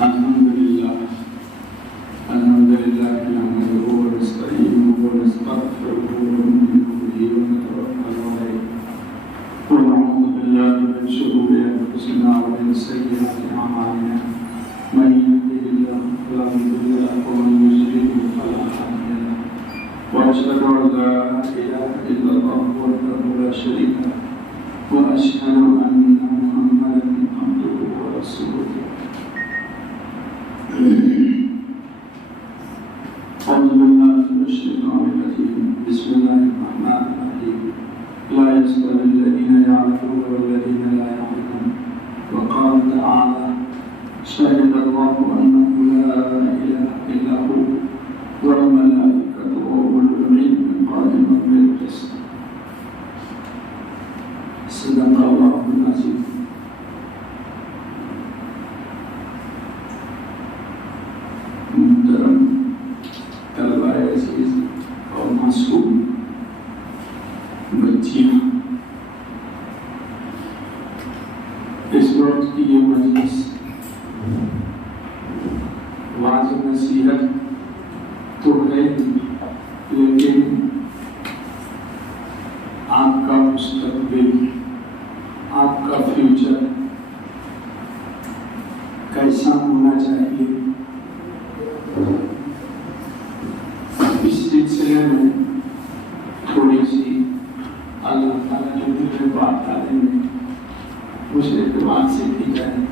الحمد لله نحمده ونستعينه ونستغفره ونؤمن به ونتوكل عليه ونعوذ بالله من شرور انفسنا ومن سيئات اعمالنا من يهده الله فلا مضل له ومن يضلل فلا هادي له واشهد ان لا اله الا الله وحده لا شريك له واشهد ان محمدا عبده ورسوله. أعوذ بالله من الشيطان الرجيم. بسم الله الرحمن الرحيم. لا يستوي الذين يعلمون والذين لا يعلمون. وقال تعالى: شهد الله أنه لا إله إلا هو والملائكة وأولو العلم قائما بالقسط. صدق الله العظيم. محترم طلبہ عزیز اور معصوم بچیاں، اس وقت کی یہ مجلس واعظ نصیحت تو ہے، لیکن آپ کا مستقبل، آپ کا فیوچر کیسا ہونا چاہیے، اس سلسلے میں تھوڑی سی اللہ تعالیٰ جو دل میں بات ڈالیں گے اس اعتبار سے کی جائے.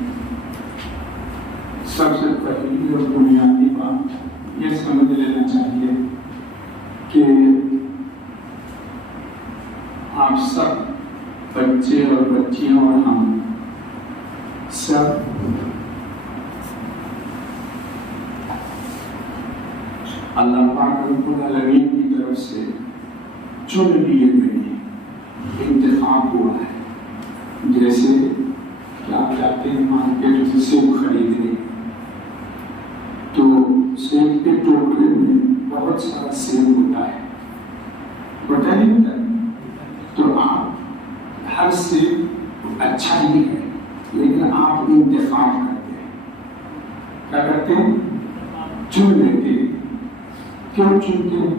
سب سے پہلی اور بنیادی بات یہ سمجھ لینا چاہیے کہ آپ سب بچے اور بچیاں اور ہم سب اللہ پاک رب العالمین کی طرف سے چن لیے گئے، انتخاب ہوا ہے. جیسے کہ آپ جاتے ہیں مارکیٹ سے سیب خریدنے، تو سیب کے ٹوکرے میں بہت سارا سیب ہوتا ہے، پتہ نہیں ہوتا، تو آپ ہر سیب اچھا ہی ہے لیکن آپ انتخاب کرتے ہیں. کیا کرتے ہیں؟ چن لیتے ہیں. کیوں چنتے ہیں؟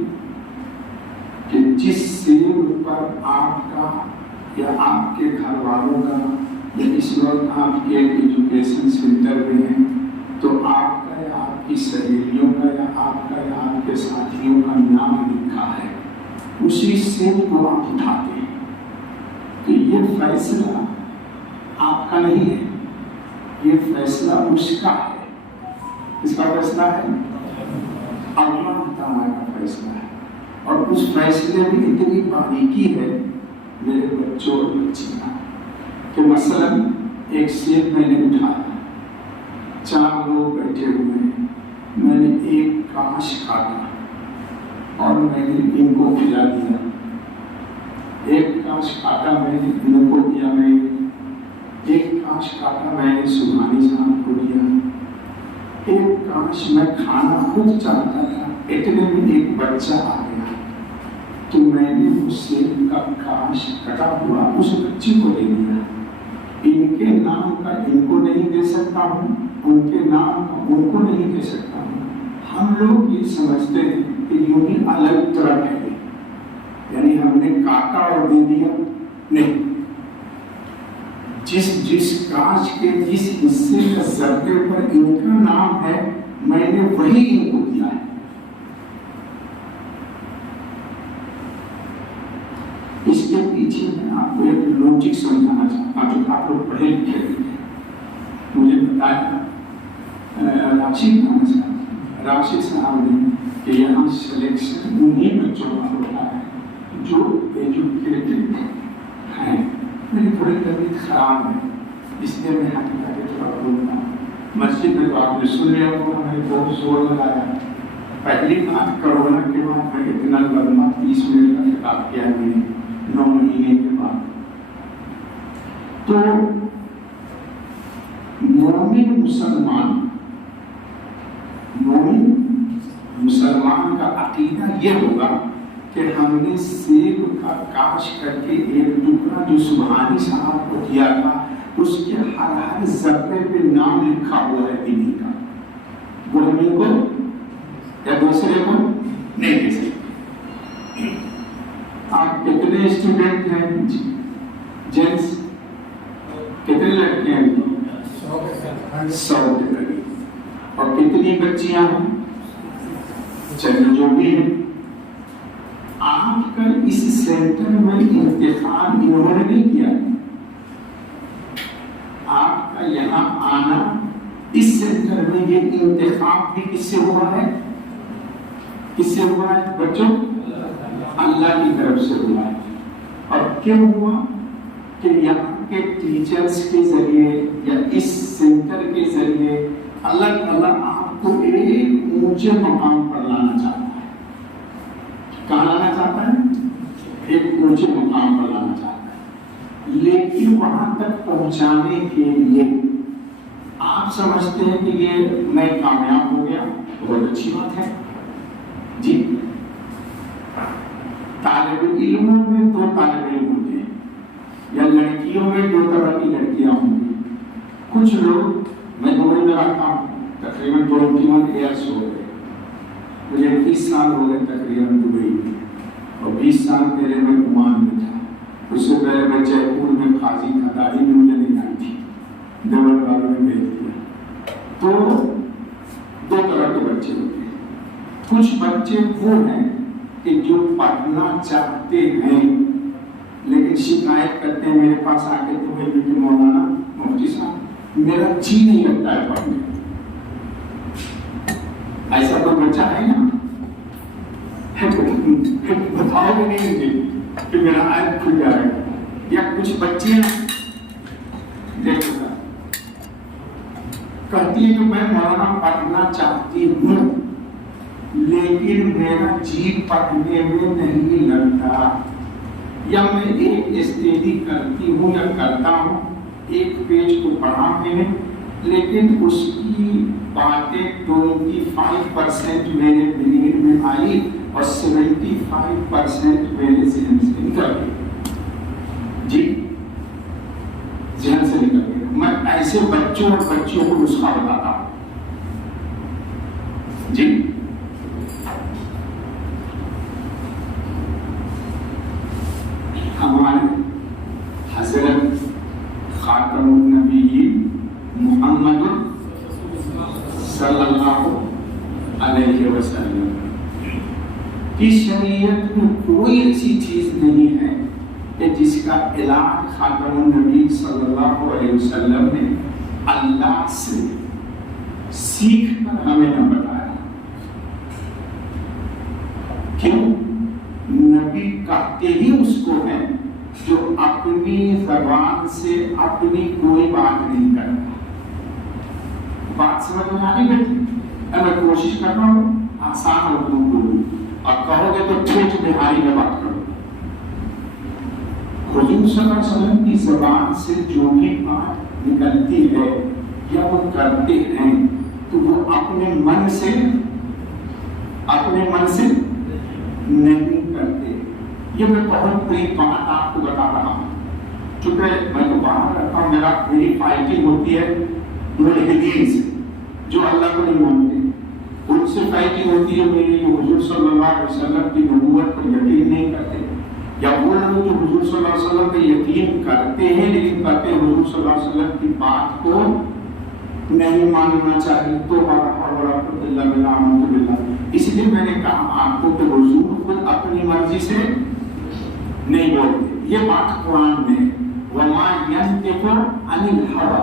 کہ جس سیب پر آپ کا یا آپ کے گھر والوں کا یا اس وقت آپ کے ایجوکیشن سینٹر میں ہیں تو آپ کا یا آپ کی سہیلیوں کا یا آپ کا یا آپ کے ساتھیوں کا نام لکھا ہے، اسی سیب کو آپ اٹھاتے ہیں. تو یہ فیصلہ آپ کا نہیں ہے، یہ فیصلہ اس کا ہے. اس کا فیصلہ ہے اللہ تعالیٰ کا فیصلہ ہے، اور اس فیصلے میں اتنی باریکی ہے میرے بچوں اور بچیاں کہ مثلا ایک سیب میں نے اٹھایا، 4 لوگ بیٹھے ہوئے ہیں، میں نے ایک کاش کاٹا اور میں نے ان کو کھلا دیا. ایک کاش کاٹا میں نے ان کو دیا، میں ایک کاش کاٹا میں نے سبحانی صاحب کو دیا. ایک کاش میں کھانا خود چاہتا تھا، اتنے میں ایک بچہ آ گیا تو میں نے اس سیب کا کاش کٹا ہوا اس بچے کو دے دیا. ان کے نام کا ان کو نہیں دے سکتا ہوں، ان کے نام کا ان کو نہیں دے سکتا ہوں. ہم لوگ یہ سمجھتے ہیں کہ یوں ہی الگ طرح ہے، یعنی ہم نے کاٹا اور دے دیا. نہیں، جس کاش کے جس حصے کا ذرے پر ان کا نام ہے میں نے وہی ان کو دیا ہے. اس کے پیچھے میں آپ کو ایک لوجک سمجھانا چاہتا ہوں جو آپ لوگ پڑھے لکھے ہیں. مجھے بتایا راشد صاحب نے کہ یہاں سلیکشن انہیں بچوں کا ہوتا ہے جو ایجوکیٹڈ ہیں. میری تھوڑی طبیعت خراب ہے اس لیے میں حقیقت تھوڑا بولتا ہوں. مسجد میں تو آپ نے سن لیا ہوگا میں نے بہت زور لگایا. پہلی بات کرونا کے بعد میں اتنا لمبا 30 منٹ کا خطاب کیا ہے میں نے 9 مہینے کے بعد. تو مومن مسلمان کا عقیدہ یہ ہوگا کہ ہم نے سیب کا کاش کر کے ایک ٹکڑا جو سبحانی صاحب کو دیا تھا اس کے ہر ذرے پہ نام لکھا ہوا ہے انہیں کا. زمین کو یا دوسرے کو نہیں دے سکتے. آپ کتنے اسٹوڈنٹ ہیں جینس؟ کتنے لڑکے ہیں؟ 100 کے قریب. اور کتنی بچیاں ہیں؟ چلیے جو بھی ہے. آپ کا اس سینٹر میں انتخاب انہوں نے نہیں کیا. آپ کا یہاں آنا اس سینٹر میں یہ انتخاب بھی کس سے ہوا ہے؟ کس سے ہوا ہے بچوں؟ اللہ کی طرف سے ہوا ہے. اور کیوں ہوا؟ کہ یہاں کے ٹیچرز کے ذریعے یا اس سینٹر کے ذریعے اللہ تعالیٰ آپ کو ایک اونچے مقام پر لانا چاہتا ہے. کہاں لانا چاہتا ہے؟ ایک اونچے مقام پر لانا چاہتا ہے. لیکن وہاں تک پہنچانے کے لیے آپ سمجھتے ہیں کہ یہ میں کامیاب ہو گیا، بہت اچھی بات ہے جی. طالب علموں میں 2 طالب علم ہوتے ہیں، یا لڑکیوں میں 2 طرح کی لڑکیاں ہوں گی. کچھ لوگ، میں دبئی میں رہتا ہوں، تقریباً 21 ایئرس ہو گئے مجھے، 30 سال ہو گئے تقریباً دبئی میں، اور 20 سال پہلے میں عمان میں تھا. اس سے پہلے میں جے پور میں قاضی تھا، داڑھی میں مجھے نہیں آئی تھی، دیور والوں نے بھیج دیا. تو 2 طرح کے بچے ہوتے ہیں. کچھ بچے وہ ہیں کہ جو پڑھنا چاہتے ہیں لیکن شکایت کرتے ہیں میرے پاس آ کے تو کہ مولانا مفتی صاحب میرا جی نہیں لگتا ہے پڑھنے. ایسا تو بچہ ہے نا؟ بتاؤ گے نہیں مجھے کہ میرا آئے کھل جائے گا. یا کچھ بچے ہیں دیکھو گا کہتی ہے کہ میں مولانا پڑھنا چاہتی ہوں لیکن میرا جی پڑھنے میں نہیں لگتا، یا میں ایک اسٹڈی کرتی ہوں یا کرتا ہوں، ایک پیج کو پڑھا میں نے لیکن اس کی باتیں 25% میرے برین میں آئی اور 75% میرے ذہن سے نکل گئی. جی ذہن سے نکل گئی. میں ایسے بچوں اور بچیوں کو نسخہ بتاتا ہوں جی. ہمارے حضرت خاتم النبیین محمد صلی اللہ علیہ وسلم کی شریعت میں کوئی ایسی چیز نہیں ہے کہ جس کا علاج خاتم النبی صلی اللہ علیہ وسلم نے اللہ سے سیکھ کر ہمیں نہ بتایا. کیوں؟ نبی کہتے ہی اس کو ہے جو اپنی زبان سے اپنی کوئی بات نہیں کرتا. بات سمجھ میں آ گئی؟ میں کوشش کر رہا ہوں آسان اردو بولوں، اور کہو گے تو ٹھیک بہاری میں بات کروں. حضور صلی اللہ علیہ وسلم کی زبان سے جو بھی بات نکلتی ہے یا وہ کرتے ہیں تو وہ اپنے من سے نہیں کرتے. یہ میں بہت بڑی بات آپ کو بتا رہا ہوں. چونکہ میں تو باہر رہتا ہوں، میری فائٹنگ ہوتی ہے ملحدین سے جو اللہ کو نہیں مانتے، ان سے فائٹنگ ہوتی ہے میری جو حضور صلی اللہ علیہ وسلم کی نبوت پر یقین نہیں کرتے، یا وہ لوگ جو حضور صلی اللہ علیہ وسلم پہ یقین کرتے ہیں لیکن کہتے ہیں حضور صلی اللہ علیہ وسلم کی بات کو نہیں ماننا چاہیے. تو اس لیے میں نے کہا آپ کو کہ حضور خود اپنی مرضی سے نہیں بولتے. یہ بات قرآن میں وَمَا يَنْطِقُ عَنِ الْهَوَىٰ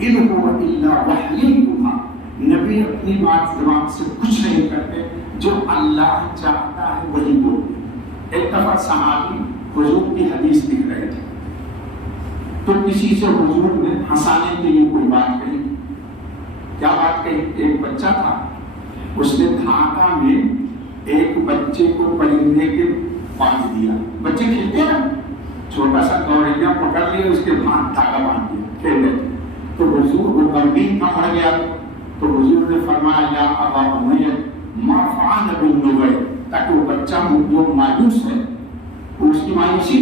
إِنْ هُوَ إِلَّا وَحْيٌ يُوحَىٰ. نبی اپنی بات زبان سے کچھ نہیں کرتے، جو اللہ چاہتا ہے وہی بولتے. ایک دفعہ صحابی حضور کی حدیث لکھ رہے تھے تو کسی سے حضور نے ہنسانے کے لیے کوئی بات کہی. کیا بات کہی؟ ایک بچہ تھا، اس نے دھاگا میں ایک بچے کو پرندے کے باندھ دیا. بچے کھیلتے ہیں نا، چھوٹا سا گوریا پکڑ لیا، اس کے بعد دھاگا باندھ دیا، کھیل رہے تھے. تو حضور وہ غمگین تھا، مر گیا. تو حضور نے فرمایا یا ابا امیہ ما فعل بالنغیر، تاکہ وہ بچہ جو مایوس ہے اس کی مایوسی.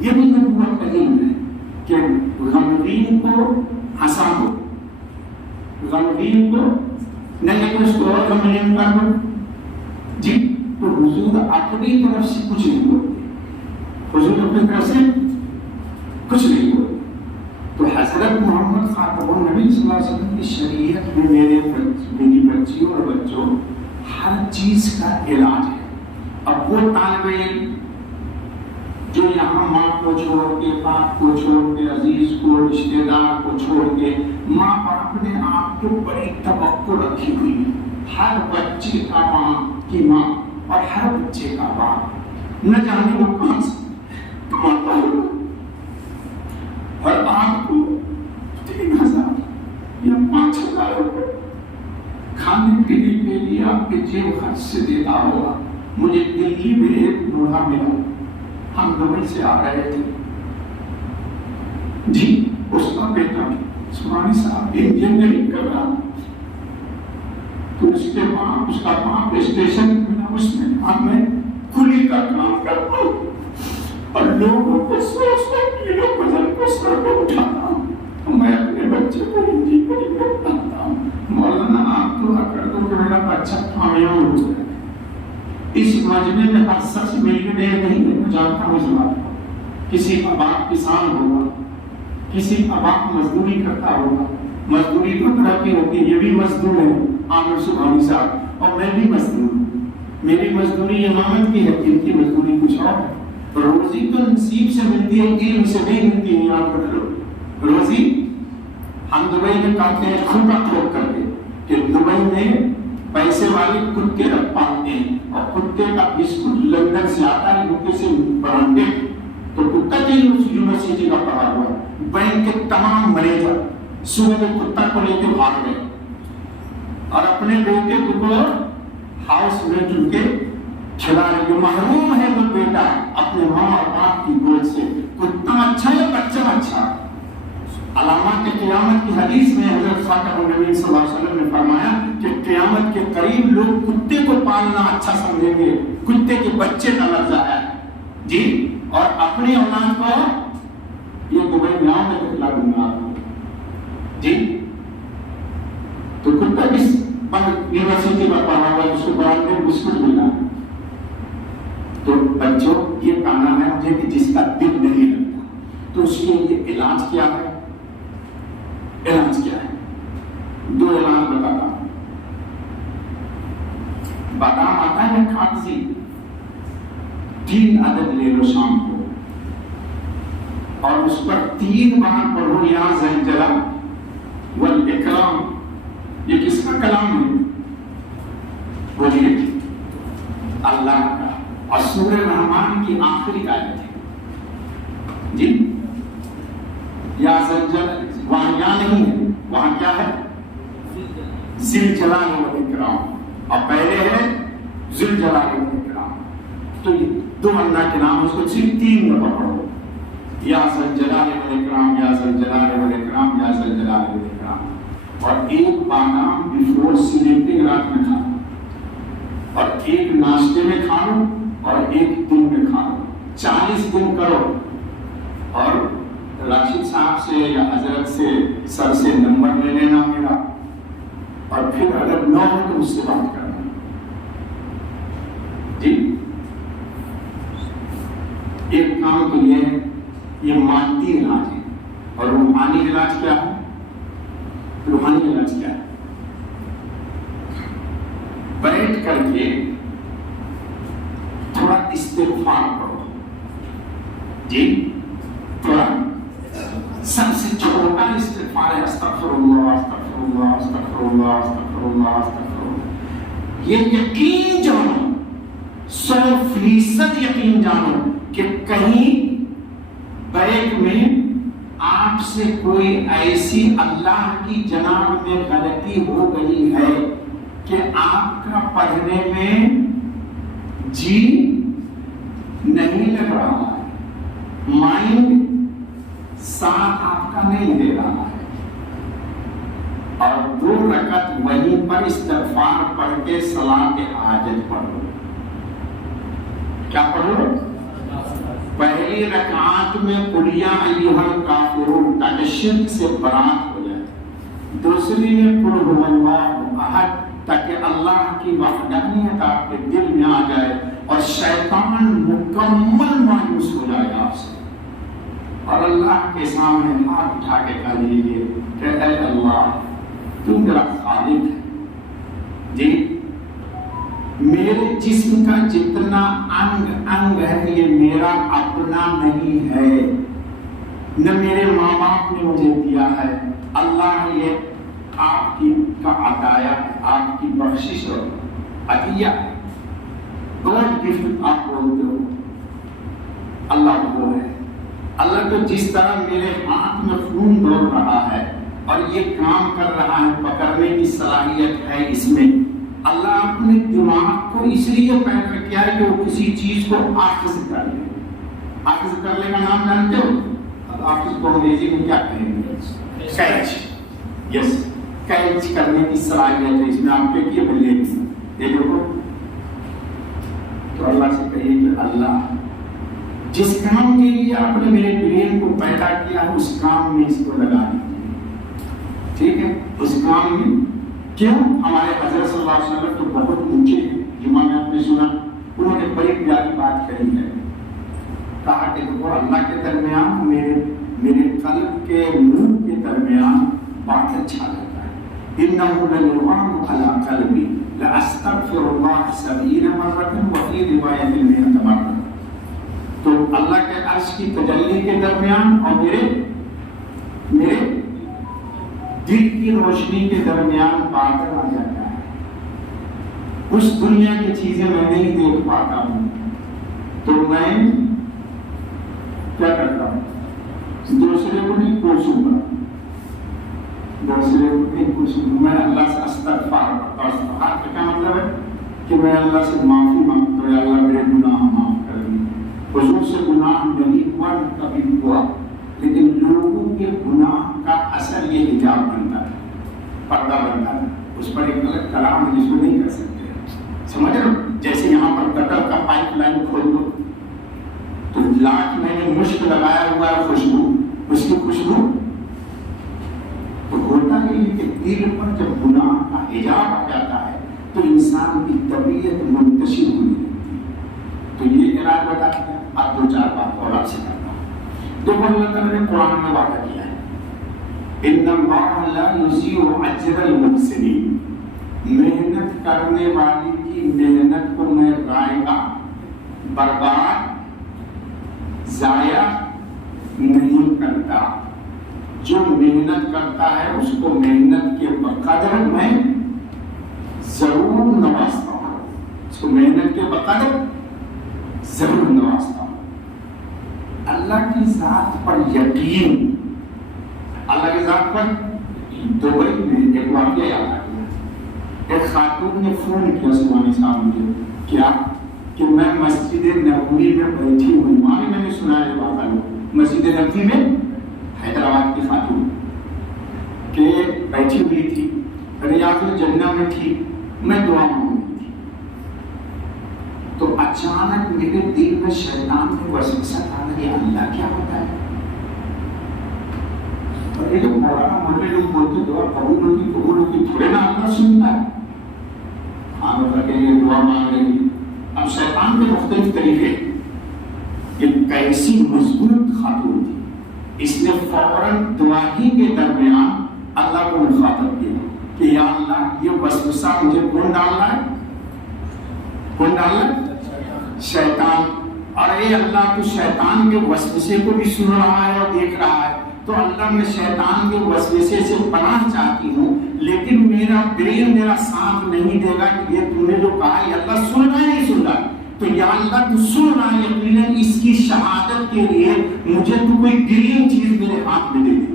یہ بھی نبوت کا علم ہے کہ غمگین کو ہنسا دو، غمگین کو نہیں تو اس کو اور کمپلین کر دو جی. تو حضور اپنی طرف سے کچھ نہیں بولتے, حضور اپنی طرف سے کچھ نہیں بولتے. تو حضرت محمد خاتم النبی صلی اللہ علیہ وسلم کی شریعت میں میری بچیوں اور بچوں ہر چیز کا علاج ہے. اب وہ طالب علم جو یہاں ماں کو چھوڑ کے, باپ کو چھوڑ کے, عزیز کو, رشتے دار کو چھوڑ کے, ماں باپ نے آپ کو بڑی توقع رکھی ہوئی ہے. ہر بچے کا ماں کی ماں اور ہر بچے کا باپ نہ جانے وہ کہاں سے کماتا ہوگا, اور آپ کو 3000 یا 5000 روپے کھانے پینے کے لیے آپ کے جیب خرچ سے دیتا ہوگا. مجھے دلی میں ایک بوڑھا ملا, ہم دبئی سے آ رہے تھے جی, اس کا بیٹا عثمانی صاحب انجینئرنگ کر رہا, تو اس کے بعد اس کا باپ اسٹیشن میں, اس میں کلی کا کام کرتا ہوں اور لوگوں کو 100 کلو وزن کو سر پہ اٹھاتا ہوں. میں اپنے بچے کو انجینئرنگ پڑھاتا ہوں. مولانا آپ دعا کر دو کہ میرا بچہ کامیاب ہو جائے. اس مجمع میں ہر شخص ملینئر نہیں ہے, میں جانتا ہوں اس بات کو. کسی کا باپ کسان ہوگا, کسی کا باپ مزدوری کرتا ہوگا. مزدوری دو طرح کی ہوتی ہے, یہ بھی مزدور ہے عامر سبحانی صاحب, اور میں بھی مزدور ہوں. میری مزدوری امامت کی ہے, ان کی مزدوری کچھ اور ہے. روزی تو نصیب سے ملتی ہے, علم سے نہیں ملتی ہے. یاد رکھ لو, روزی ہم دبئی میں کہتے ہیں کھوٹا ٹھوک کر کے کہ دبئی میں پیسے والے کتے رکھ پاتے ہیں, اور کتے کا بسکٹ لندن سے آتا ہے, یوکے سے برانڈے. تو کتا کی یونیورسٹی کا پڑھا ہوا ہے. بینک کے تمام مینیجر صبح میں کتا کو لے کے بھاگ گئے اور اپنے بیٹے کو ہاؤس میں چن کے کھلا رہے. جو محروم ہے وہ بیٹا اپنے ماں اور باپ کی گود سے. کتا اچھا یا بچہ اچھا؟ علامات قیامت کی حدیث میں حضرت خاتم النبی صلی اللہ علیہ وسلم نے فرمایا کہ قیامت کے قریب لوگ کتے کو پالنا اچھا سمجھیں گے, کتے کے بچے کا لفظ آیا جی, اور اپنی اولاد کو یہ دبئی میں آؤں میں دکھلا دوں گا آپ کو جی. تو کتا کس یونیورسٹی میں پڑھا ہوا, اس کو برانڈے بسکٹ ملا. تو بچوں یہ کہنا ہے مجھے کہ جس کا دل نہیں لگتا, تو اس کے لیے علاج کیا ہے؟ علاج کیا ہے؟ 2 علاج بتاتا ہوں. بادام آتا ہے کاغذی, 3 عدد لے لو شام کو, اور اس پر 3 بار پڑھو یا زلزلہ والاکرام. یہ کس کا کلام ہے؟ بولیے, اللہ کا. اور سورہ رحمان کی آخری آیت ہے جی. یا زلزلہ وہاں یا نہیں ہے, وہاں کیا ہے؟ ذل جلال والاکرام, اور پہلے ہے ذل جلال والاکرام. تو یہ 2 اللہ کے نام, اس کو صرف 3 دفعہ پڑھو, یا ذل جلال والاکرام, یا ذل جلال والاکرام, یا ذل جلال والاکرام. اور 1 بادام بیفور سلیپنگ رات میں کھا لو, اور 1 ناشتے میں کھا لو, اور 1 دن میں کھا لو. 40 دن کرو, اور راشد صاحب سے یا حضرت سے سر سے نمبر لے لینا میرا, اور پھر اگر نہ ہو تو اس سے بات کرنا جی. ایک کام تو یہ ہے, یہ مادی علاج ہے. اور روحانی علاج کیا ہے؟ روحانی علاج کیا ہے؟ بیٹھ کر کے تھوڑا استغفار کرو جی. تھوڑا سب سے چھوٹا استغفار ہے استغفر اللہ استغفر اللہ استغفر اللہ استغفر اللہ استغفر اللہ. یہ یقین جانو, 100% یقین جانو کہ کہیں بیگ میں آپ سے کوئی ایسی اللہ کی جناب میں غلطی ہو گئی ہے کہ آپ کا پڑھنے میں جی نہیں لگ رہا ہے, مائنڈ ساتھ آپ کا نہیں دے رہا ہے, اور 2 رکعت وہیں پر استغفار پڑھ کے صلاۃ حاجت پڑھو. کیا پڑھو؟ پہلی رکعت میں قل یا ایھا الکافرون تاکہ شرک سے برات ہو جائے. دوسری میں قل هو اللہ احد ہے تاکہ اللہ کی وحدانیت آپ کے دل میں آ جائے اور شیطان مکمل مایوس ہو جائے آپ سے، اور اللہ کے سامنے ہاتھ اٹھا کے کہہ لیجیے کہ اے اللہ تو میرا خالق ہے جی، میرے جسم کا جتنا انگ ہے یہ میرا اپنا نہیں ہے، نہ میرے ماں باپ نے مجھے دیا ہے، اللہ یہ آپ کی کا عطایا ہے، آپ کی بخشش اور عطیہ ہے، گاڈ گفٹ آپ بولتے ہو۔ اللہ وہ ہے، اللہ تو جس طرح میرے ہاتھ میں خون دوڑ رہا ہے اور یہ کام کر رہا ہے، پکڑنے کی صلاحیت ہے اس میں، اللہ اپنے دماغ کو اس لیے پیدا کیا ہے کہ وہ کسی چیز کو آخذ کر لے۔ آخذ کرنے کا نام جانتے ہو؟ اب آخذ کو انگریزی میں کیا کہیں گے؟ کیچ۔ یس، کیچ کرنے کی صلاحیت ہے اس میں، آپ کے کیے بلے یہ دیکھو۔ تو اللہ سے کہیے کہ اللہ جس کام کے لیے آپ نے میرے برین کو پیدا کیا ہے اس کام میں اس کو لگا دیجیے، ٹھیک ہے؟ اس کام میں کیوں؟ ہمارے حضرت صلی اللہ علیہ وسلم تو بہت اونچے ہیں، جمعہ میں آپ نے سنا، انہوں نے بڑی پیاری بات کہی ہے، کہا کہ دیکھو اللہ کے درمیان میرے قلب کے نور کے درمیان بات اچھا لگتا ہے، انہ لَيُرْعَانُ عَلَىٰ قَلْبِي لَأَسْتَغْفِرُ اللَّهَ 70 مرة وفي روایت 100 مرة۔ تو اللہ کے عرش کی تجلی کے درمیان اور میرے دل کی روشنی کے درمیان بادل آ جاتا ہے، اس دنیا کی چیزیں میں نہیں دیکھ پاتا ہوں، تو میں کیا کرتا ہوں؟ دوسرے کو نہیں کوسوں گا، میں اللہ سے استغفار کرتا ہوں۔ استغفار کا کیا مطلب ہے؟ کہ میں اللہ سے معافی مانگتا ہوں، اللہ میرے گناہ معاف کر دیے۔ حضور سے گناہ نہیں ہوا نہ کبھی ہوا، لیکن لوگوں کے گناہ کا اثر یہ حجاب بنتا ہے، پردہ بنتا ہے، اس پر ایک الگ کلام ہے جس کو نہیں کر سکتے، سمجھ رہے ہو؟ جیسے یہاں پر گٹر کا پائپ لائن کھول دو تو لاکھ میں نے مشک لگایا ہوا ہے خوشبو، اس کی خوشبو تو ہوتا ہے کہ دل پر جب گناہ کا حجاب آ جاتا ہے تو انسان کی طبیعت منتشر ہونے لگتی ہے۔ تو یہ علاج بتا دیا، اب 2-4 بات اور آپ سے کرتا ہوں۔ تو اللہ تعالیٰ نے قرآن میں وعدہ کیا ہے، ان اللہ لا یضیع اجر المحسنین، محنت کرنے والی کی محنت کو میں رائگاں برباد ضائع نہیں کرتا، جو محنت کرتا ہے اس کو محنت کے بقدر میں ضرور نوازتا ہوں، اس کو محنت کے بقدر ضرور نوازتا ہوں۔ اللہ کی ذات پر یقین، اللہ کی ذات پر دبئی میں ایک واقعہ یاد آ گیا، ایک خاتون نے فون کیا سبحانی صاحب مجھے، کیا کہ میں مسجد نبوی میں بیٹھی ہوئی، وہاں بھی میں نے سنا ہے واقعہ، مسجد نبوی میں حیدرآباد کی خاتون کہ بیٹھی ہوئی تھی، ریاض الجنہ میں تھی، میں دعا مانگ رہی تھی، تو اچانک میرے دل میں شیطان نے وسوسہ ڈالا، یہ اللہ کیا ہوتا ہے؟ اور یہ جو مولانا مولوی لوگ بولتے دعا قبول ہوگی تھوڑے نا اللہ سنتا ہے، ہاں مطلب کہ یہ دعا مانگ رہی۔ اب شیطان کے مختلف طریقے، یہ کیسی مضبوط خاتون تھی، اس نے فوراً دعا ہی کے درمیان اللہ کو مخاطب کیا کہ یا اللہ یہ وسوسہ مجھے کون ڈالنا ہے؟ کون ڈالنا ہے؟ شیطان۔ اور اے اللہ تو شیطان کے وسوسے کو بھی سن رہا ہے اور دیکھ رہا ہے، تو اللہ میں شیطان کے وسوسے سے پناہ چاہتی ہوں، لیکن میرا برین میرا ساتھ نہیں دے گا کہ یہ تم نے جو کہا ہے اللہ سن رہا ہے نہیں سن رہا ہے، تو یا اللہ تو سن رہا ہے، یقیناً اس کی شہادت کے لیے مجھے تو کوئی گرین چیز میرے ہاتھ میں دے دے۔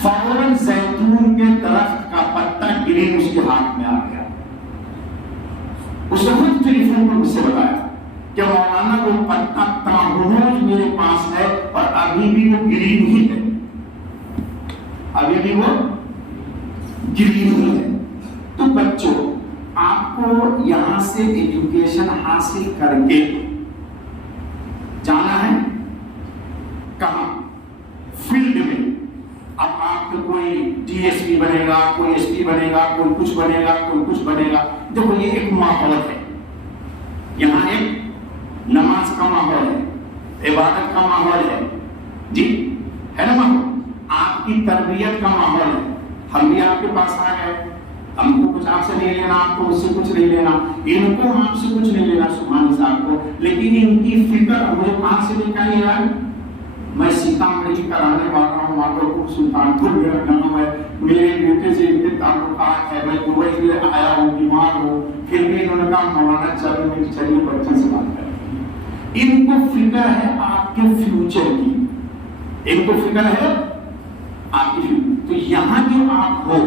فوراً زیتون کے درخت کا پتا گرین اس کے ہاتھ میں آ گیا۔ اس نے خود ٹیلی فون پر مجھ سے بتایا کہ مولانا وہ پتا تاہنوز میرے پاس ہے اور ابھی بھی وہ گرین ہی ہے، ابھی بھی وہ گرین ہی ہے۔ تو بچوں آپ کو یہاں سے ایجوکیشن حاصل کر کے جانا ہے کہاں؟ فیلڈ میں۔ اب آپ کو کوئی ڈی ایس پی بنے گا، کوئی ایس پی بنے گا، کوئی کچھ بنے گا، کوئی کچھ بنے گا. دیکھو یہ ایک ماحول ہے، یہاں ایک نماز کا ماحول ہے، عبادت کا ماحول ہے، جی ہے نا ماحول، آپ کی تربیت کا ماحول ہے. ہم بھی آپ کے پاس آ گئے، ہم کو کچھ آپ سے نہیں لینا، آپ کو مجھ سے کچھ نہیں لینا، ان کو آپ سے کچھ نہیں لینا سبحانی صاحب کو، لیکن ان کی فکر مجھے کہاں سے نکالی یار. میں سیتامڑھی کرانے والا ہوں، مادھوپور سلطانپور میرا گاؤں ہے، میرے بیٹے سے ان کے تعلقات ہے، میں دبئی میں آیا ہوں، بیمار ہوں، پھر بھی انہوں نے کہا مولانا چلیے بچوں سے بات کریں. ان کو فکر ہے آپ کے فیوچر کی، ان کو فکر ہے آپ کی فیوچر. تو یہاں جو آپ ہو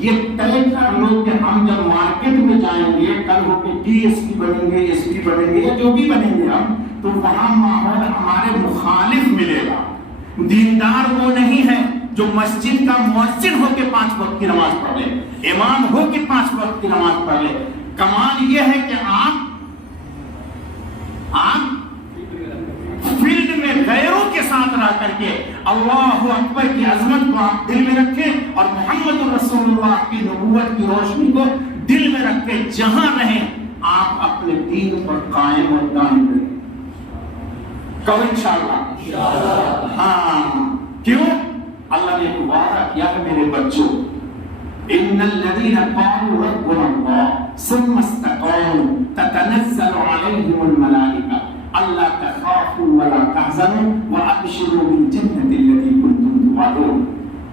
یہ طے کر لو کہ ہم جب مارکیٹ میں جائیں گے، کل ہو کے ڈی ایس پی بنیں گے، ایس پی بنیں گے، یا جو بھی بنیں گے ہم، تو وہاں ماحول ہمارے مخالف ملے گا. دیندار وہ نہیں ہے جو مسجد کا مؤذن ہو کے 5 وقت کی نماز پڑھ لے، امام ہو کے 5 وقت کی نماز پڑھ لے. کمال یہ ہے کہ آپ فیلڈ میں غیروں کے ساتھ رہ کر کے اللہ اکبر کی عظمت کو آپ دل میں رکھیں اور محمد رسول اللہ کی نبوت کی روشنی کو دل میں رکھ کے جہاں رہیں آپ اپنے دین پر قائم اور دائم رہیں. کہو انشاءاللہ. ہاں کیوں؟ اللہ نے ایک وعدہ کیا کہ میرے بچوں ان الذين قالوا ربنا الله ثم استقاموا تتنزل عليهم الملائكة الا تخافوا ولا تحزنوا وابشروا بالجنة التي كنتم توعدون.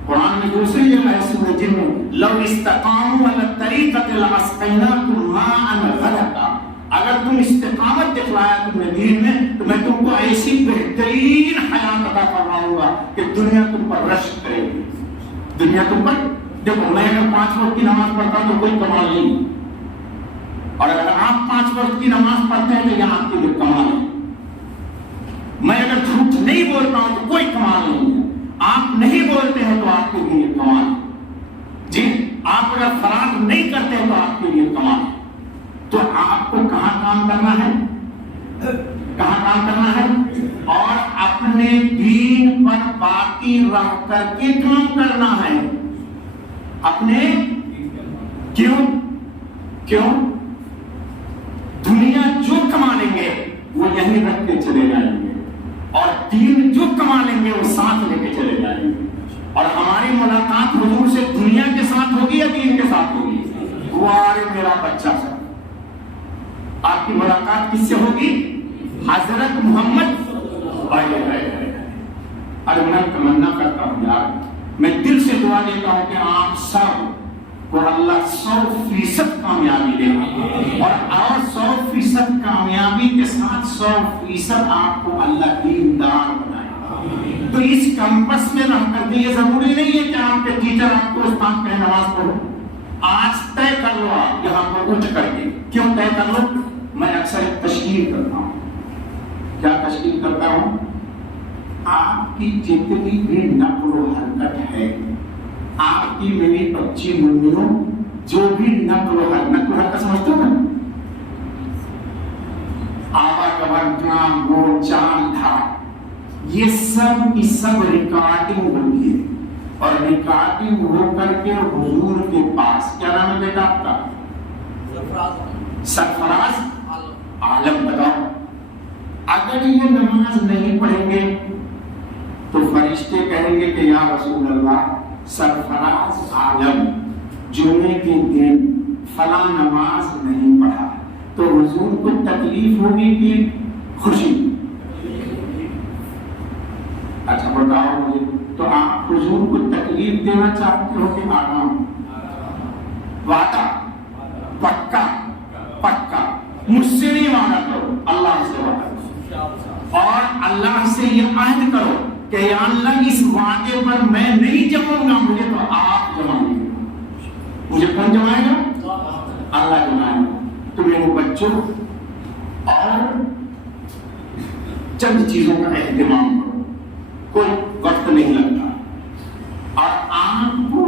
قرآن میں دوسری جگہ ہے سورہ جن میں لو استقاموا على الطریقة لاسقيناكم ماء غدقا. اگر تم استقامت دکھلایا تم نے دین میں تو میں تم کو ایسی بہترین حیات عطا فرماؤں گا کہ دنیا تم پر رشک کرے گی. دنیا تم پر دیکھو، میں اگر 5 وقت کی نماز پڑھتا ہوں تو کوئی کمال نہیں، اور اگر آپ 5 وقت کی نماز پڑھتے ہیں تو یہاں آپ کے لیے کمال ہے. میں اگر جھوٹ نہیں بولتا ہوں تو کوئی کمال نہیں ہے، آپ نہیں بولتے ہیں تو آپ کے لیے کمال ہے. جی آپ اگر فراغ نہیں کرتے ہیں تو آپ کے لیے کمال ہے. تو آپ کو کہاں کام کرنا ہے، کہاں کام کرنا ہے، اور اپنے دین پر باقی رہ کر کے کام کرنا ہے. اپنے کیوں دنیا جو کما لیں گے وہ یہیں رکھ کے چلے جائیں گے، اور دین جو کما لیں گے وہ ساتھ لے کے چلے جائیں گے. اور ہماری ملاقات حضور سے دنیا کے ساتھ ہوگی یا دین کے ساتھ ہوگی؟ وارے میرا بچہ سا، آپ کی ملاقات کس سے ہوگی؟ حضرت محمد. ارے میں تمنا کرتا ہوں یار، میں دل سے دعا دیتا ہوں کہ آپ سب کو اللہ 100% کامیابی دے، اور 100% کامیابی کے ساتھ 100% آپ کو اللہ دیندار بنائے. تو اس کیمپس میں رہ کر کے یہ ضروری نہیں ہے کہ آپ کے ٹیچر آپ کو استاد کہیں نماز پڑھو. آج طے کر لو آپ یہاں پر اٹھ کر کے. کیوں طے کر لو؟ میں اکثر ایک تشکیل کرتا ہوں. کیا تشکیل کرتا ہوں؟ آپ کی جتنی بھی نقل و حرکت ہے، آپ کی میری بچی ممیوں جو بھی نقل و حرکت سمجھتے ہو نا، آبا کبر کام گول چال تھا، یہ سب کی سب ریکارڈنگ ہوتی ہے، اور ریکارڈنگ ہو کر کے حضور کے پاس. کیا نام ہے بیٹا آپ کا؟ سرفراز عالم. بتاؤ اگر یہ نماز نہیں پڑھیں گے تو فرشتے کہیں گے کہ یا رسول اللہ سرفراز عالم جمعے کے دن فلاں نماز نہیں پڑھا، تو حضور کو تکلیف ہوگی کہ خوشی؟ اچھا بتاؤ مجھے، تو آپ حضور کو تکلیف دینا چاہتے ہو کہ آرام؟ وعدہ پکا پکا، مجھ سے نہیں وعدہ کرو، اللہ سے وعدہ کرو، اور اللہ سے یہ عہد کرو کہ یا اللہ اس وعدے پر میں نہیں جماؤں گا، مجھے تو آپ جمائیں گے. مجھے کون جمائے گا؟ اللہ جمائے گا. تو میرے بچوں اور چند چیزوں کا اہتمام کرو، کوئی وقت نہیں لگتا، اور آپ کو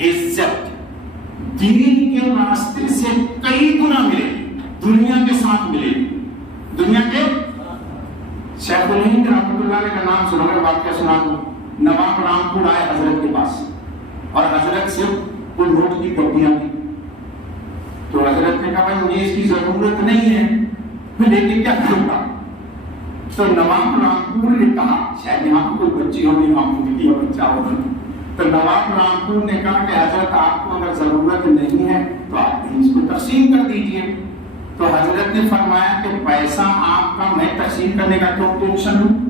عزت دین کے راستے سے کئی گنا ملے، دنیا کے ساتھ ملے. دنیا کے شیخ الہند رحمۃ اللہ علیہ کا نام سنو گے، واقعہ سنا دوں. نواب رامپور آئے حضرت کے پاس اور حضرت سے کوئی نوٹ کی کاپیاں دی، تو حضرت نے کہا بھائی مجھے اس کی ضرورت نہیں ہے، میں لے کے کیا کروں گا؟ تو نواب رامپور نے کہا، شاید یہاں پہ کوئی بچی ہوگی، رامپور کی بچہ ہوگا، تو نواب رامپور نے کہا کہ حضرت آپ کو اگر ضرورت نہیں ہے تو آپ اس کو تقسیم کر دیجئے۔ تو حضرت نے فرمایا کہ پیسہ آپ کا، میں تقسیم کرنے کا کیوں ٹینشن ہوں،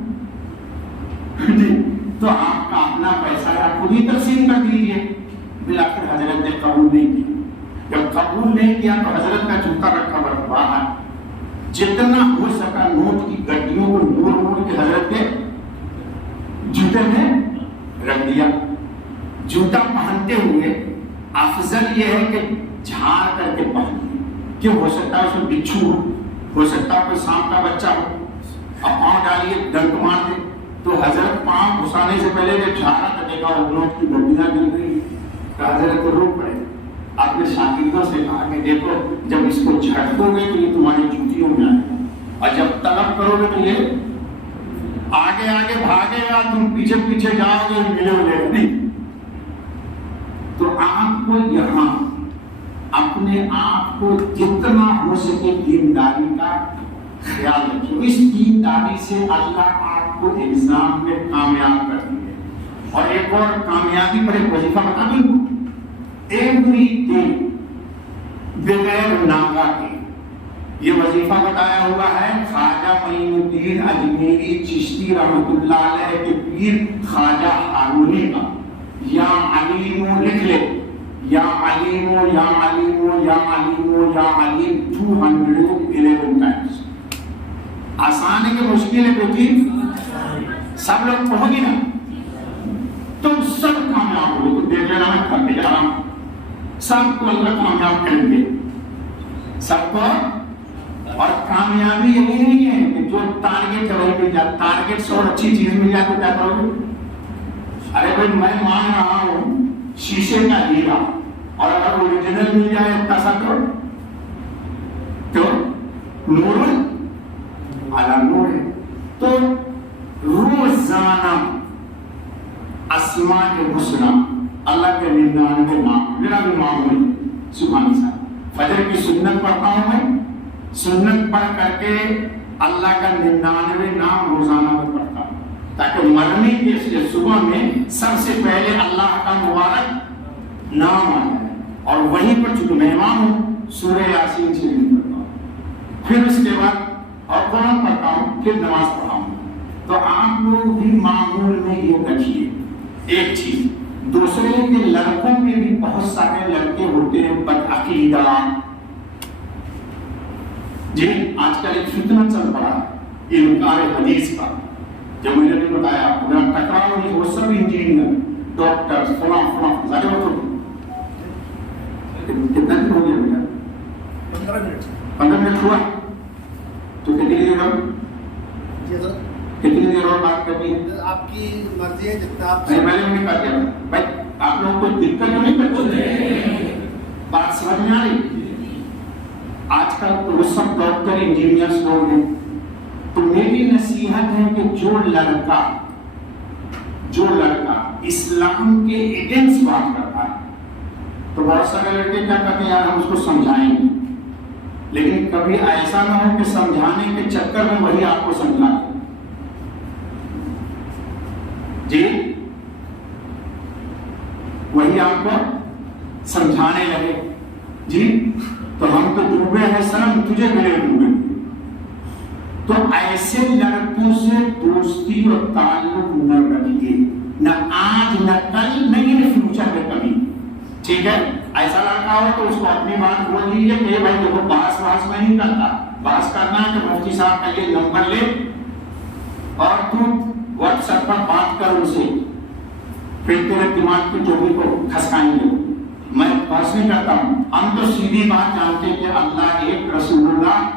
تو آپ کا اپنا پیسہ ہے، آپ خود ہی تقسیم کر دیجئے۔ بالآخر حضرت نے قبول نہیں کیا۔ جب قبول نہیں کیا تو حضرت کا جوتا رکھا باہر، جتنا ہو سکا نوٹ کی گڈیوں کو موڑ کے حضرت کے جوتے میں رکھ دیا۔ جوتا پہنتے ہوئے افضل یہ ہے کہ جھاڑ کر کے پہنیے، کیوں ہو سکتا ہے اس میں بچھو ہو سکتا ہے کوئی سانپ کا بچہ ہو، اب پاؤں ڈالیے ڈنک مار دے۔ تو حضرت پاؤں گھسانے سے پہلے جب جھاڑا تو دیکھا وہ نوٹ کی گڈیاں گر گئی، تو حضرت کو رو پڑے۔ آپ نے شاگردوں سے کہا کہ دیکھو جب اس کو جھٹکو گے تو یہ تمہاری جوتیوں میں آئے گا، اور جب طلب کرو گے تو یہ آگے آگے بھاگے گا، تم پیچھے پیچھے جاؤ گے، ملے ہو گے نہیں۔ تو آپ کو یہاں اپنے آپ کو جتنا ہو سکے دینداری کا خیال رکھیں، اس دینداری سے اللہ آپ کو ایگزام میں کامیاب کرتی ہے۔ اور ایک اور کامیابی پر ایک وظیفہ بتا دوں، ایوری ڈے بغیر ناغہ کے، یہ وظیفہ بتایا ہوا ہے خواجہ معین الدین اجمیری چشتی رحمۃ اللہ علیہ کے پیر خواجہ ہارونی کا، یا علیم لکھ لے، یا علیم یا علیم یا علیم یا علیم 211 times۔ آسان ہے کہ مشکل ہے کوئی چیز؟ سب لوگ پڑھو گی نا، تم سب کامیاب ہو۔ تو دیکھ لینا میں گھر پہ جا رہا ہوں، سب کو اللہ کامیاب کریں گے، سب کو۔ اور کامیابی یہی نہیں ہے کہ جو ٹارگیٹ ہے وہی مل جائے، ٹارگیٹ سے اور اچھی چیز مل جائے تو کیا کرو گے؟ ارے بھائی میں مان رہا ہوں شیشے کا ہیرا، اور اگر اوریجنل مل جائے اتنا سا کرو تو نور علی نور ہے۔ تو روزانہ اسماء الحسنی اللہ کے 99 نام، میرا بھی معمول ہے سبحان اللہ، فجر کی سنت پڑھتا ہوں میں، سنت پڑھ کر کے اللہ کا 99 نام روزانہ میں پڑھتا ہوں، تاکہ مرنے کے صبح میں سب سے پہلے اللہ کا مبارک نام آ جائے، اور وہیں پر چونکہ میں امام ہوں سورہ یاسین سے بھی پڑھتا ہوں، پھر اس کے بعد اور قرآن پڑھتا ہوں، پھر نماز پڑھتا ہوں۔ تو آپ لوگ بھی معمول میں یہ رکھیے ایک چیز۔ دوسرے کے لڑکوں میں بھی بہت سارے لڑکے ہوتے ہیں بدعقیدہ، جی آج کل ایک فتنہ چل پڑا ہے انکار حدیث کا، جو میں نے بھی بتایا میرا ٹکراؤ نہیں، وہ سب انجینئر ڈاکٹر فلاں فلاں سارے وہ کتنا دن ہو گیا بیٹا؟ 15 منٹ ہوا تو کتنی دیر اور کتنی دیر اور بات کرنی ہے؟ آپ کی مرضی ہے جتنا آپ پہلے میں نے کہا کیا بھائی آپ لوگوں کو دقت تو نہیں کرتے؟ بات سمجھ میں آ رہی؟ آج کل تو وہ سب ڈاکٹر انجینئرز لوگ ہیں، تو میری نصیحت ہے کہ جو لڑکا اسلام کے اگینسٹ بات کرتا ہے، تو بہت سارے لڑکے کیا کہتے ہیں یار ہم اس کو سمجھائیں گے، لیکن کبھی ایسا نہ ہو کہ سمجھانے کے چکر میں وہی آپ کو سمجھائے جی، وہی آپ کو سمجھانے لگے جی تو ہم تو ڈوبے ہیں سنم تجھے ملے ڈوبے۔ تو ایسے لڑکوں سے دوستی اور تعلق نہ رکھیے، نہ آج نہ کل نہیں فیوچر میں کبھی، ٹھیک ہے؟ ایسا لڑکا ہو تو اس کو اپنی بات بول دیجیے کہ بھائی دیکھو بحث میں نہیں کرتا، بحث کرنا ہے کہ مفتی صاحب کا یہ نمبر لے اور تو واٹس ایپ پر بات کر ان سے، پھر تیرے دماغ کی ٹوپی کو کھسکائیں گے۔ میں بحث نہیں کرتا ہوں، ہم تو سیدھی بات جانتے ہیں کہ اللہ ایک، رسول اللہ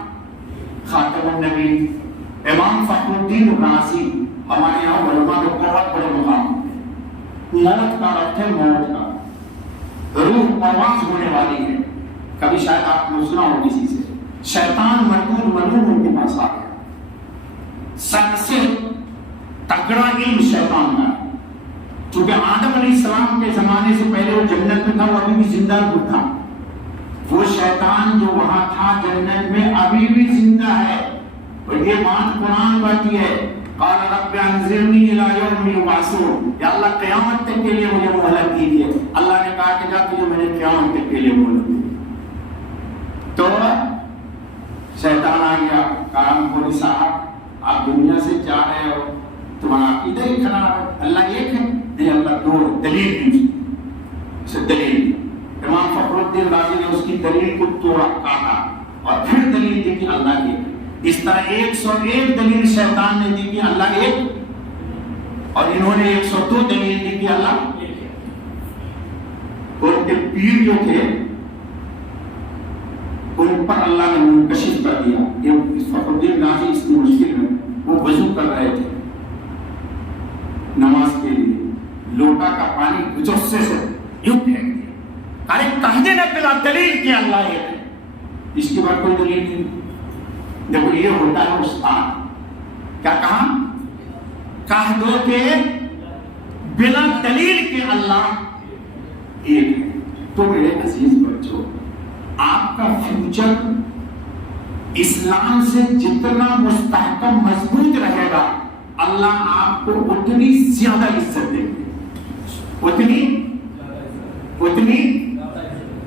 خاتم النبی، امام فخر الدین رازی، ہمارے یہاں علماء میں بہت بڑے مقام، موت کا وقت ہے، موت کا روح پرواز ہونے والی ہے، کبھی شاید آپ نے سنا ہو کسی سے، شیطان مردود ملعون ان کے پاس آ گیا، سب سے تگڑا علم شیطان کا، چونکہ آدم علیہ السلام کے زمانے سے پہلے وہ جنت میں تھا، وہ ابھی بھی زندہ تھا. وہ شیطان جو وہاں تھا جنت میں ابھی بھی زندہ ہے. اور یہ بات قرآن باتی ہے، قال رب انظرنی الی یوم یبعثون، یا اللہ قیامت تک کے لیے مجھے مہلت دیجیے. اللہ نے کہا کہ جا تجھے میں نے قیامت تک کے لیے مہلت دی. تو شیطان آ گیا، کہا مولوی صاحب آپ دنیا سے جا رہے ہو، تمہارا عقیدہ ہی خراب ہے، اللہ ایک ہے. نہیں، اللہ دو ہے. دلیل دی اسے دلیل دی. امام فخر الدین رازی نے اس کی دلیل کو توڑا، کاٹا اور پھر دلیل دی کہ اللہ ایک ہے. اس طرح 101 دلیل شیطان نے دی کہ اللہ ایک، اور انہوں نے 102 دلیل دی کہ اللہ ایک ہے. ان کے پیر جو تھے ان پر اللہ نے منکشف کر دیا. یہ فخر الدین رازی اس کی مشکل میں وہ وضو کر رہے تھے نماز کے لیے، لوٹا کا پانی غصے سے یوں پھینک دیا. ارے کہنے نہ بلا دلیل کہ اللہ ایک ہے. اس کے بعد کوئی دلیل نہیں. دیکھو یہ ہوتا ہے استاد. کیا کہا؟ کہہ دو کہ بلا دلیل کہ اللہ ایک ہے. تو میرے عزیز بچوں، آپ کا فیوچر اسلام سے جتنا مستحکم مضبوط رہے گا، اللہ آپ کو اتنی زیادہ عزت دے گے. اتنی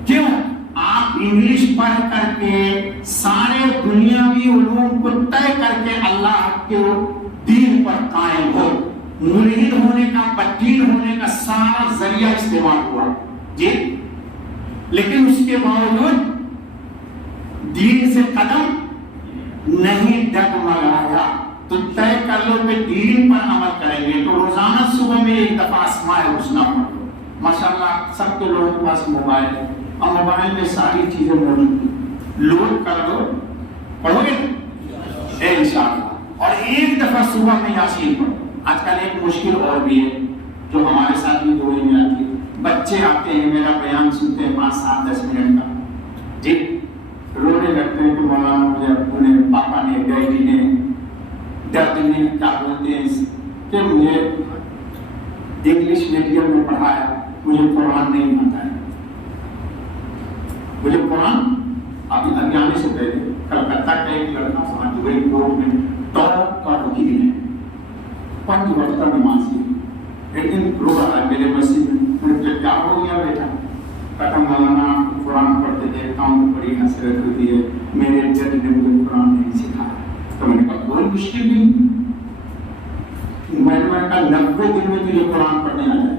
کیوں؟ آپ انگلش پڑھ کر کے سارے دنیاوی علوم کو طے کر کے اللہ کے دین پر قائم ہو. ملحد ہونے کا، بدین ہونے کا سارا ذریعہ استعمال ہوا جی، لیکن اس کے باوجود دین سے قدم نہیں ڈگمگایا. تو طے کر لو کہ دین پر عمل کریں گے تو روزانہ صبح میں ایک دفعہ اسماء الحسنی پڑھ لو. ماشاءاللہ سب کے لوگوں کے پاس موبائل ہے اور موبائل میں ساری چیزیں موجود ہیں. لوڈ کر دو، پڑھو گے انشاءاللہ. اور ایک دفعہ صبح میں یاسین پڑھو. آج کل ایک مشکل اور بھی ہے جو ہمارے ساتھ بھی دو میں آتی ہے. بچے آتے ہیں، میرا بیان سنتے ہیں 5 7 10 منٹ کا جی، رونے لگتے ہیں کہ مولانا مجھے ابو نے، پاپا نے، ڈیڈی نے، درد نے کیا بولتے ہیں کہ مجھے انگلش میڈیم میں پڑھایا، مجھے قرآن نہیں آتا ہے. مجھے قرآن ابھی آنے سے پہلے کلکتہ کا ایک لڑکا تھا، دبئی کورٹ میں ٹاپ کا وکیل ہے، 5 وقت کا نمازی. ایک دن رو رہا ہے میرے مسجد میں. کیا ہو گیا بیٹا؟ کہتا مولانا قرآن پڑھتے دیکھتا ہوں بڑی حسرت ہوتی ہے، میرے جج نے مجھے قرآن نہیں سکھایا. تو میں نے کہا کوئی مشکل نہیں، میں نے کہا 90 دن میں تو یہ قرآن پڑھنے آ جائے.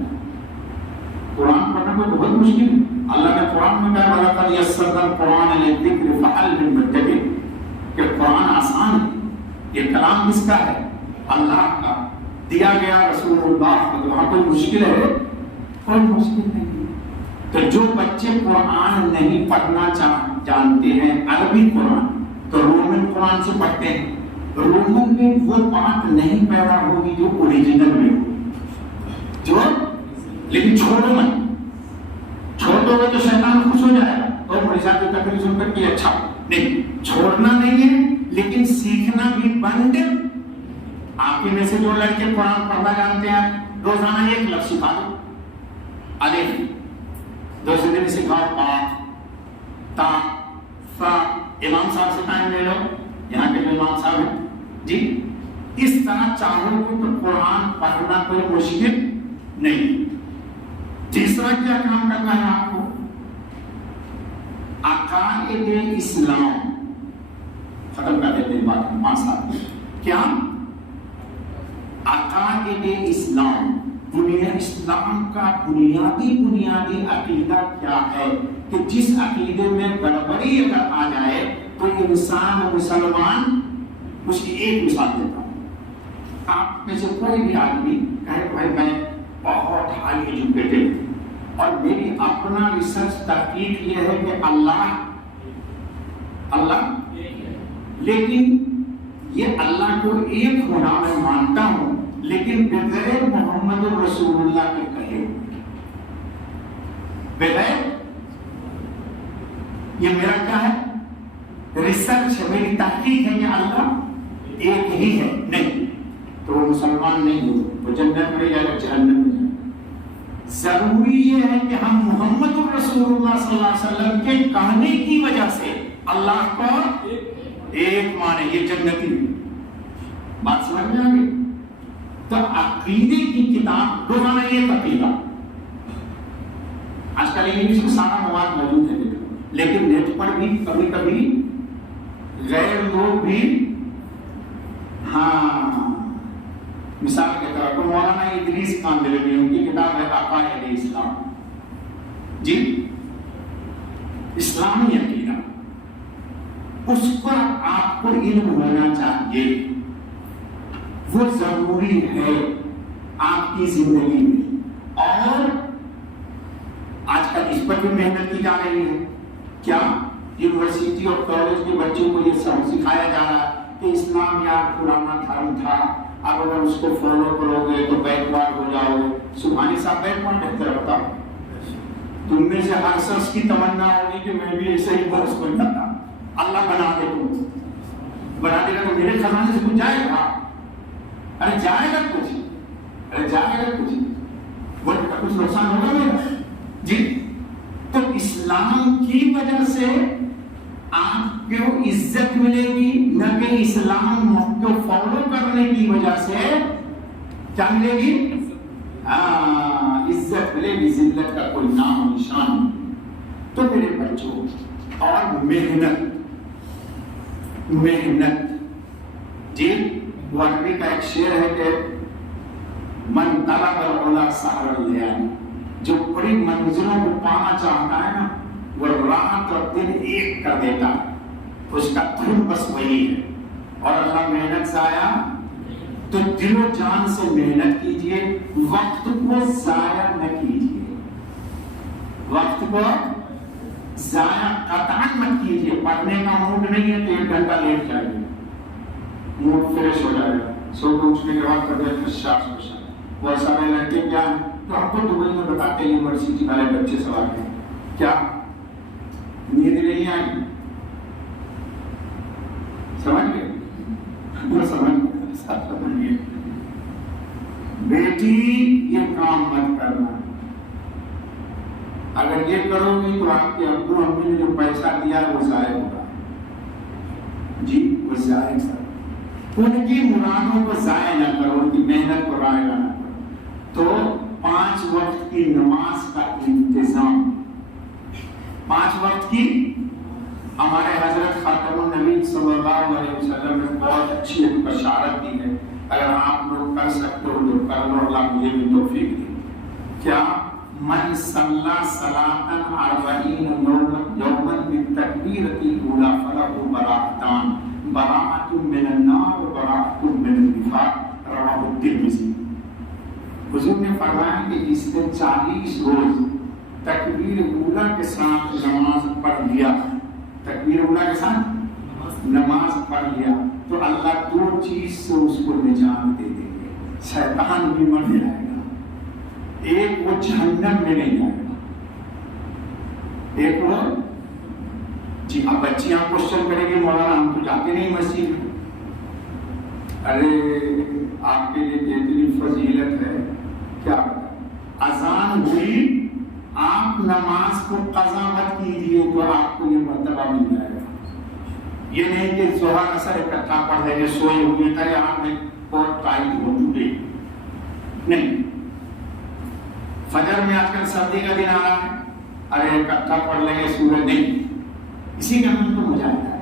قرآن پڑھنا کوئی بہت مشکل ہے. اللہ نے قرآن میں کہا وَلَقَدْ يَسَّرْنَا الْقُرْآنَ لِلذِّكْرِ فَهَلْ مِن مُدَّكِرٍ، کہ قرآن آسان ہے. یہ کلام کس کا ہے؟ اللہ کا دیا گیا رسول اللہ کا. وہاں کوئی مشکل ہے؟ کوئی مشکل نہیں. تو جو بچے قرآن نہیں پڑھنا جانتے ہیں عربی قرآن، تو رومن قرآن سے پڑھتے ہیں. رومن میں وہ بات نہیں پیدا ہوگی جو اوریجنل میں ہو، لیکن چھوڑو مت. چھوڑ دو گے تو شیطان خوش ہو جائے گا. اور میرے ساتھ تقریر سن کر کہ اچھا نہیں، چھوڑنا نہیں ہے لیکن سیکھنا بھی بند. آپ میں سے جو لڑکے قرآن پڑھنا جانتے ہیں روزانہ ایک لفظ سکھا دو. الف، دوسرے دن سکھاؤ پا، تا، فا. امام صاحب سے ٹائم لے لو، یہاں کے جو امام صاحب ہیں جی. اس طرح چاہو گے تو قرآن پڑھنا کوئی مشکل نہیں. تیسرا کیا کام کرنا ہے آپ کو؟ عقائد اسلام ختم کر دیتے ہیں بات 5 سال. کیا عقائد اسلام؟ اسلام کا بنیادی عقیدہ کیا ہے کہ جس عقیدے میں گڑبڑی اگر آ جائے تو انسان مسلمان. اس کی ایک مثال دیتا ہوں. آپ میں سے کوئی بھی آدمی کہے بھائی میں بہت ہائی ایجوکیٹڈ اور میری اپنا ریسرچ تحقیق یہ ہے کہ اللہ لیکن یہ اللہ کو ایک ہونا میں مانتا ہوں، لیکن بغیر محمد رسول اللہ کے کہے بغیر. یہ میرا کیا ہے؟ ریسرچ ہے، میری تحقیق ہے کہ اللہ ایک ہی ہے. نہیں تو وہ مسلمان نہیں ہو، وہ جنت میں جائے گا، جہنم میں جائے گا. ضروری یہ ہے کہ ہم محمد رسول اللہ صلی اللہ علیہ وسلم کے کہنے کی وجہ سے اللہ کو ایک مانے، یہ جنتی بات سمجھ میں آ گئی؟ تو عقیدے کی کتاب روزانہ ایک عقیدہ، آج کل انگلش میں سارا مواد موجود ہے لیکن نیٹ پر بھی کبھی کبھی غیر لوگ بھی مثال کے طور پر مولانا ادریس کاندھلوی ان کی کتاب ہے عقائد اسلام، جی اسلامی عقیدہ، اس پر آپ کو علم ہونا چاہیے، وہ ضروری ہے آپ کی زندگی میں۔ اور آج کل اس پر بھی محنت کی جا رہی ہے، کیا یونیورسٹی اور کالج کے بچوں کو یہ سب سکھایا جا رہا ہے کہ اسلام یار پرانا دھرم تھا، اب اگر اس کو فالو کرو گے تو بیکورڈ ہو جاؤ گے۔ سبحانی صاحب بیکورڈ ہے، بتاؤ تم میں سے ہر شخص کی تمنا ہوگی کہ میں بھی ایسے ہی برس بن جاتا، اللہ بنا دے، تم بنا دے گا تو میرے خزانے سے کچھ جائے گا؟ ارے جائے گا کچھ، ارے جائے گا کچھ، وہ کچھ نقصان ہوگا میرا جی۔ تو اسلام کی وجہ سے آپ کو عزت ملے گی، نہ کہ اسلام کو فالو کرنے کی وجہ سے کیا ملے گی؟ عزت ملے گی، ذلت کا کوئی نام و نشان نہیں۔ تو میرے بچوں، اور محنت جی، وہ عربی کا ایک شعر ہے کہ من طلب العلا سحر اللیالي، جو بڑی منزلوں کو پانا چاہتا ہے نا، وہ رات اور دن ایک کر دیتا ہے، اس کا دھن بس وہی ہے۔ اور اللہ محنت ضائع، تو دل و جان سے محنت کیجئے، وقت کو ضائع نہ کیجئے، وقت کو ضائع قطعاً مت کیجئے۔ پڑھنے کا موڈ نہیں ہے تو 1 گھنٹہ لیٹ جائیے، موڈ فریش ہو جائے گا، سو اٹھنے کے بعد کر دیں خشاش۔ بہت سارے لڑکے کیا ہیں تو ہم کو دبئی میں بتاتے ہیں، یونیورسٹی والے بچے سوال ہیں کیا نیند نہیں آئی، سمجھ گئے؟ وہ سمجھ گئے بیٹی یہ کام مت کرنا، اگر یہ کرو گی تو آپ کے ابو امی نے جو پیسہ دیا ہے وہ ضائع ہوگا جی، وہ ضائع کر، ان کی مرادوں کو ضائع نہ کرو، ان کی محنت کو ضائع نہ کرو۔ تو 5 وقت کی نماز کا انتظام، 5 وقت کی، ہمارے حضرت خاتم النبی صلی اللہ علیہ وسلم نے بہت اچھی بشارت دی ہے، اگر آپ لوگ کر سکتے ہو تو کر لو، اللہ مجھے بھی توفیق دے۔ کیا؟ من صلی صلاۃ 40 یوما بالتکبیرۃ الاولی فلہ براءتان، براءۃ من النار و براءۃ من النفاق، رواه الترمذی۔ حضور نے فرمایا کہ جس نے 40 روز تکبیر اولیٰ کے ساتھ نماز پڑھ لیا، تکبیر اولیٰ کے ساتھ نماز پڑھ لیا، تو اللہ 2 چیز سے اس کو نجات دے دیں گے، شیطان بھی مر جائے گا، ایک وہ جہنم میں نہیں جائے گا، ایک وہ جی۔ اب بچیاں کوشچن کریں گے مولانا ہم تو جاتے نہیں مسجد میں، ارے آپ کے لیے اتنی فضیلت ہے، کیا اذان ہوئی، آپ نماز کو قضا مت کیجیے تو آپ کو یہ مرتبہ مل جائے گا۔ یہ نہیں کہ ظہر اثر اکٹھا پڑھ لیں گے، سوئے ہوئے تھے آپ میں بہت ٹائٹ ہو چکے، نہیں۔ فجر میں آج کل سردی کا دن آ رہا ہے، ارے اکٹھا پڑھ لیں گے سورج، نہیں، اسی کا من تو مزہ آتا ہے۔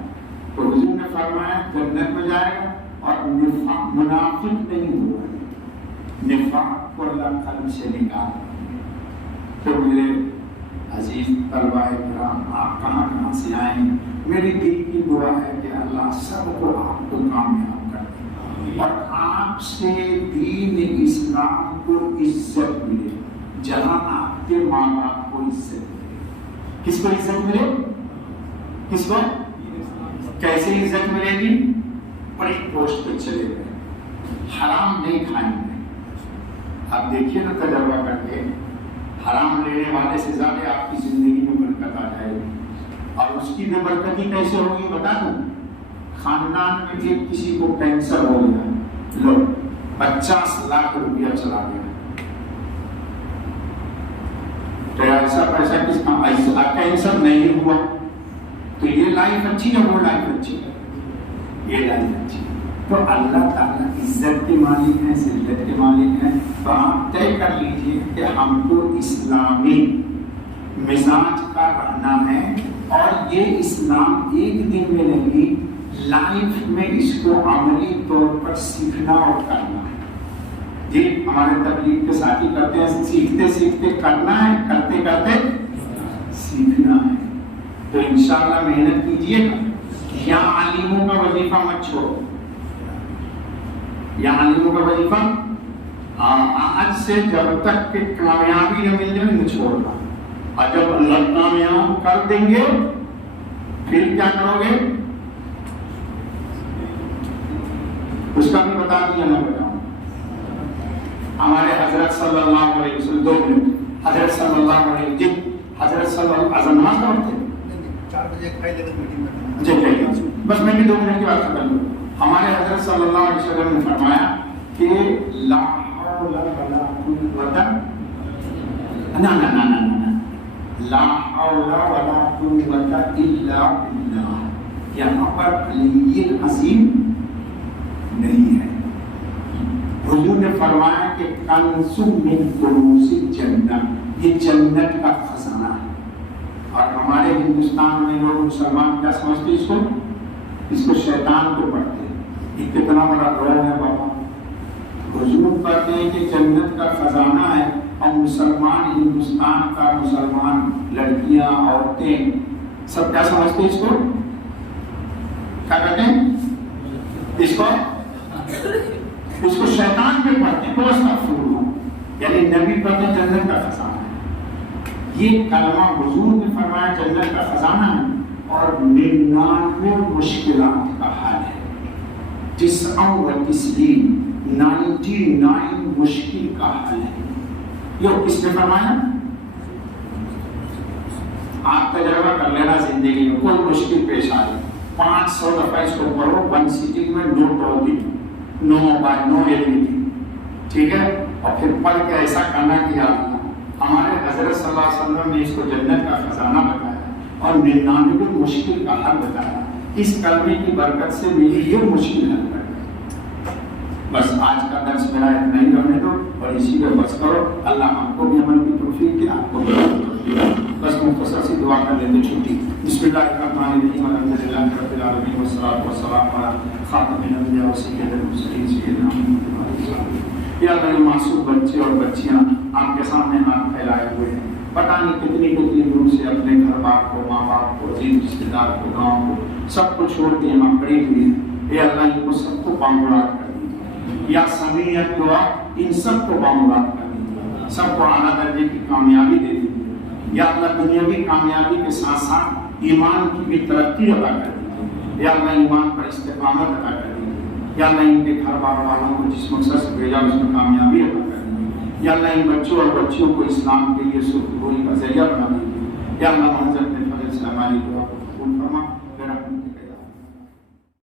تو حضور نے فرمایا جنت میں جائے گا اور منافق نہیں ہوگا، نفاق کو اللہ قلب سے نکال۔ تو میرے عزیز طلبہ کرام، آپ کہاں کہاں سے آئے، میری دل کی دعا ہے کہ اللہ سب کو آپ کو کامیاب کر دے اور آپ سے دین اسلام کو عزت ملے، جہاں آپ کے ماں باپ کو عزت ملے۔ کس کو عزت ملے؟ کس کو؟ کیسے عزت ملے گی؟ بڑی پوسٹ پہ چلے گئے، حرام نہیں کھائیں گے۔ آپ دیکھیے نا تجربہ کر کے، حرام لینے والے سے زیادہ آپ کی زندگی میں برکت آ جائے گی۔ اور اس کی بے برکتی کیسے ہوگی بتا دوں، خاندان میں بھی کسی کو کینسر ہو گیا، لو 50 لاکھ روپیہ چلا گیا، ایسا پیسہ کس کا کینسر نہیں ہوا تو یہ لائف اچھی ہے وہ لائف اچھی ہے یہ لائف اچھی ہے. تو اللہ تعالیٰ عزت کے مالک ہیں ذلت کے مالک ہیں. تو آپ طے کر لیجئے کہ ہم کو اسلامی مزاج کا رہنا ہے اور یہ اسلام ایک دن میں نہیں لائف میں اس کو عملی طور پر سیکھنا اور کرنا ہے. جی ہمارے تبلیغ کے ساتھی کرتے ہیں سیکھتے سیکھتے کرنا ہے کرتے کرتے سیکھنا ہے. تو انشاءاللہ محنت کیجیے گا. یہاں عالموں کا وظیفہ مت چھوڑو. یہاں عالموں کا وظیفہ آج سے جب تک کہ کامیابی نہ مل جائے نہ چھوڑنا. اور جب اللہ کامیاب کر دیں گے پھر کیا کرو گے اس کا بھی بتا دیا نہ بتاؤں. ہمارے حضرت صلی اللہ علیہ وسلم 2 منٹ حضرت صلی اللہ علیہ وسلم حضرت صلی اللہ علیہ وسلم نماز پڑھتے 4 بجے کھائی لے میٹنگ میں جی چلیے بس میں بھی 2 منٹ کی بات کر لوں. ہمارے حضرت صلی اللہ علیہ وسلم نے فرمایا کہ لا حول ولا قوت لا حول ولا قوت الا باللہ. یہاں پر علی عظیم نہیں ہے. حضور نے فرمایا کہ کنز من کنوز الجنہ یہ جنت کا خزانہ ہے. اور ہمارے ہندوستان میں لوگ مسلمان کیا سمجھتے اس کو شیطان کو پڑھتے ہیں. یہ کتنا بڑا روگ ہے بابا. حضور کہتے ہیں کہ جنت کا خزانہ ہے اور مسلمان ہندوستان کا مسلمان لڑکیاں عورتیں سب کیا سمجھتے اس کو کیا کہتے ہیں اس کو شیطان پہ پڑھتے ہیں. تو استغفراللہ یعنی نبی کہتے ہیں جنت کا خزانہ ہے. یہ کلمہ حضور نے فرمایا جنت کا خزانہ ہے اور 99 مشکلات کا حل ہے. 99 مشکل کا حل ہے. یہ کس نے فرمایا؟ آپ تجربہ کر لینا زندگی میں کوئی مشکل پیش آئے 500 دفعہ اس کو پڑھو 1 سیٹنگ میں نو ٹاپک نو موبائل نو ایڈیٹنگ ٹھیک ہے. اور پھر پڑھ کے ایسا کرنا کہ یاد رکھنا. ہمارے حضرت صلی اللہ علیہ وسلم نے اس کو جنت کا خزانہ بتایا اور 99 مشکل کا حل بتایا. اس کلمے کی برکت سے میری یہ مشکل حل کر گئی. بس آج کا درس میرا اتنا ہی رہنے دو اور اسی پہ بس کرو. اللہ ہم کو بھی عمل کی توفیق دے آپ کو بھی توفیق دے. بس مختصر سی دعا کر لیتے چھٹی. بسم اللہ الرحمن الرحیم الحمدللہ رب العالمین والصلاۃ والسلام علی خاتم الانبیاء وسید المرسلین سیدنا محمد. یا میرے معصوم بچے اور بچیاں آپ کے سامنے ہاتھ پھیلائے ہوئے ہیں. پتہ نہیں کتنی دور سے اپنے گھر بار کو ماں باپ کو عزیز رشتے دار کو گاؤں کو سب کو چھوڑ کے یہاں کھڑی ہوئی ہیں. اے اللہ ان کو سب کو بامراد کر دیجیے. یا سمیع دعا ان سب کو بامراد کر دیجیے. سب کو اعلیٰ درجے کی کامیابی دے دیجیے. یا اللہ دنیاوی کامیابی کے ساتھ ساتھ ایمان کی بھی ترقی عطا کر دیجیے. یا اللہ ایمان پر استقامت عطا کر دیجیے. یا اللہ ان کے گھر بار والوں کو جس مقصد سے بھیجا اس میں کامیابی عطا کر دیجیے. یا اللہ ان بچوں اور بچیوں کو اسلام کے لیے سرخروئی کا ذریعہ بنا دیجیے. یا اللہ حضرت فضل سے ہماری دعا کو قبول فرما.